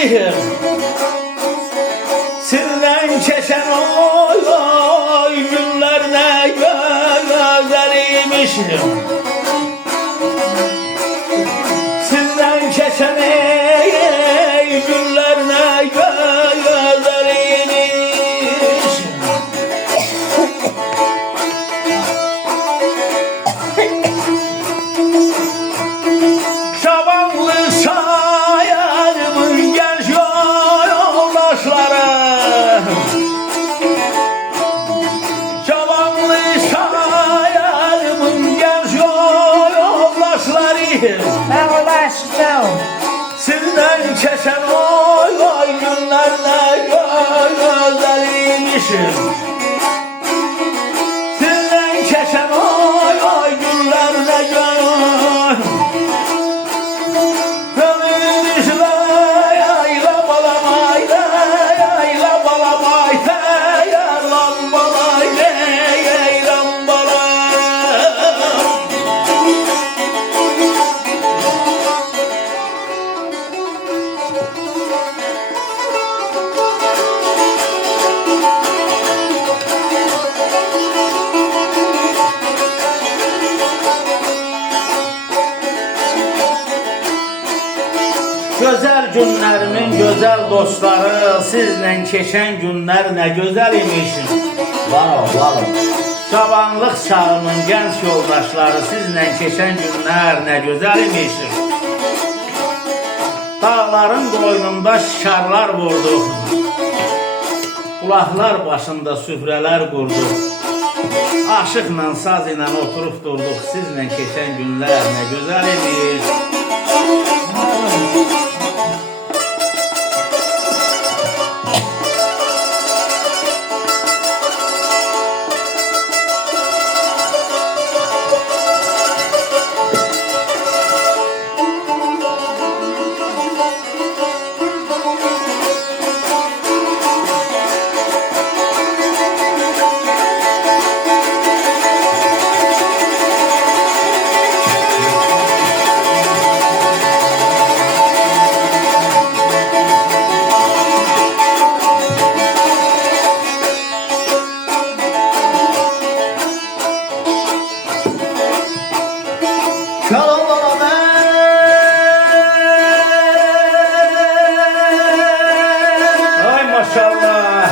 dostlarıyım. Sizden keçen oy günler ne güzeliymiş. Sizden keçen günler ne güzeliymiş. Şabanlı şairmin genç yoldaşları, Şabanlı şairmin genç yoldaşları, sizden keçen oy günler ne güzeliymişim. Sizden keçen oy günler ne Güzel günlerimin güzel dostları, sizle keçen günler ne güzel imiş. Var ol. Şabanlık çağımın genç yoldaşları, sizle keçen günler ne güzel imiş. Dağların koynunda şikarlar vurduk, kulaklar başında süfreler kurduk. Aşıkla saz ile oturup durduk, sizle keçen günler ne güzel imiş. Ay maşallah.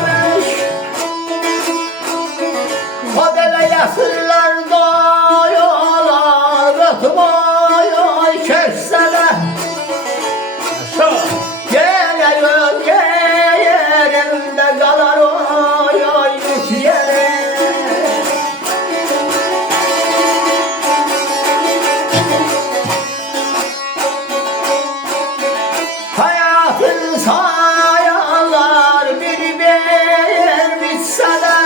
Kadele yasırlarda yolar, rıtmaya kesseler. Gene yerinde kalar oy yurt yere. Hayatın sayalar bir bitse de,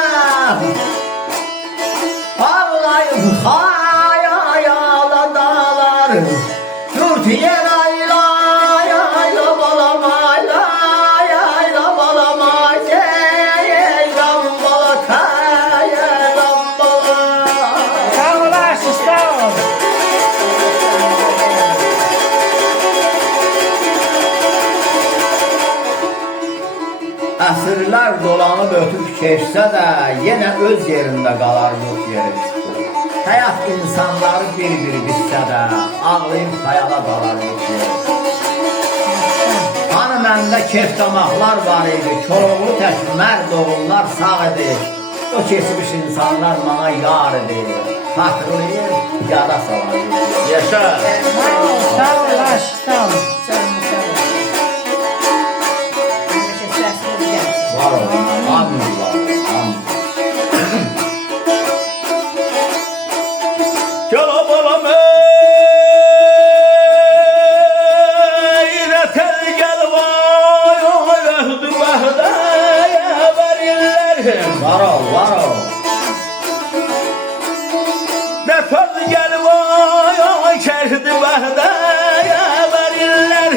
ağlayıp hayala dağlar, yurt yer ayla balamayla, yayla balamay, yeylan balata, yeylan balata. Əsrlər dolanıb ötüb keçsə də, yenə öz yerində qalar yox yeri. Həyat insanları bir-bir bitsə də, ağlayıb xəyala qalar yox yeri. Hani məndə kef damaqlar var idi, Koroğlu tək mərd oğullar sağ idi. O keçmiş insanlar bana yar idi. Hatırlayır, yada salar. Yaşa. Sağ ol, aşk, sağ ol. Var ol, amin var, amin. Gel balam eyleter gel vay öhdü bahdaya verirler. Var ol. Nefes gel vay kerdi bahdaya verirler.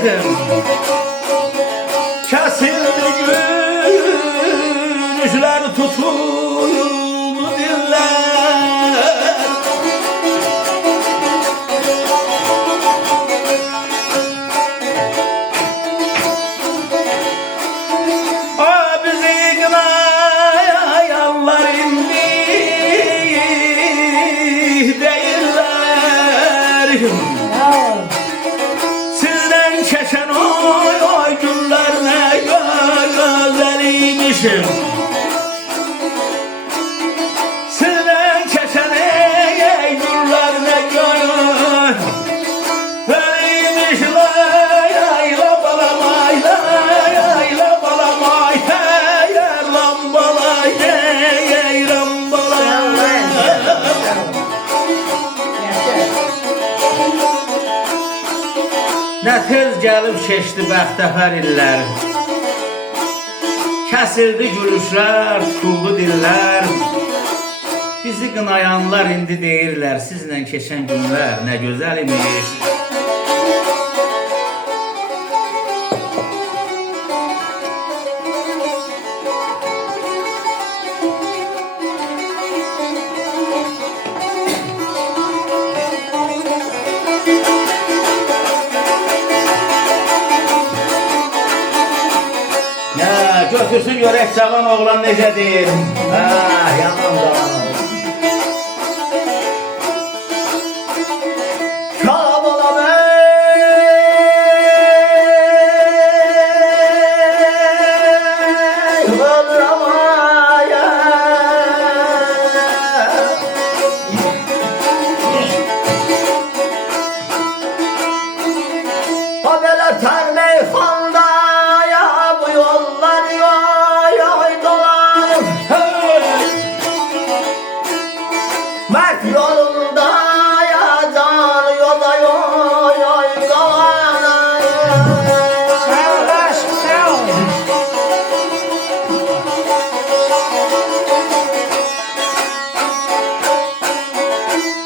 Kesildi gülüşler tutuldu diller. vermişim. Sizden keçen ey günler ne gönül vermiş layla balamay layla balamay hey lambalay hey lambalay. Nə tez gəlib keçdi bəxtəfər illər, kəsildi gülüşlər, tutuldu dillər. Bizi qınayanlar indi deyirlər, sizlə keçən günlər nə gözəl imiş. Götürsün görək cavan oğlan necədir. Yaman zaman oldu. Kalabalam ey hırlamaya. O belə tər meyxanda ya bu yollar Mert yolunda ya can yola yoy kalana. Sağ ol aşk, sağ ol.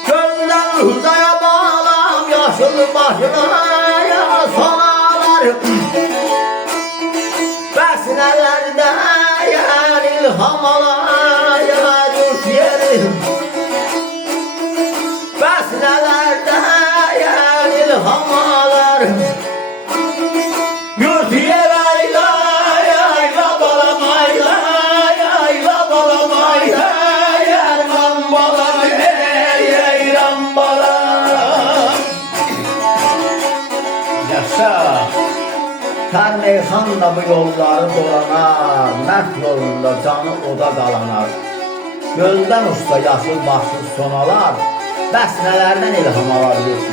Gönlüm hurdaya bağlam yaşıl başına ya sonalar. Besnelerde yer ilham alar ya düş yerim. Besnelerde yer ilham alır. Yurt yer ayla balam ayla balam ayla yer lambalar ey lambalar. Yaşa. Tər meyxan da bu yolları dolanar, Mert yolunda canı oda qalanar. Gözdən usta yaşıl başlı sonalar, bəs nələrdən ilham alar yox.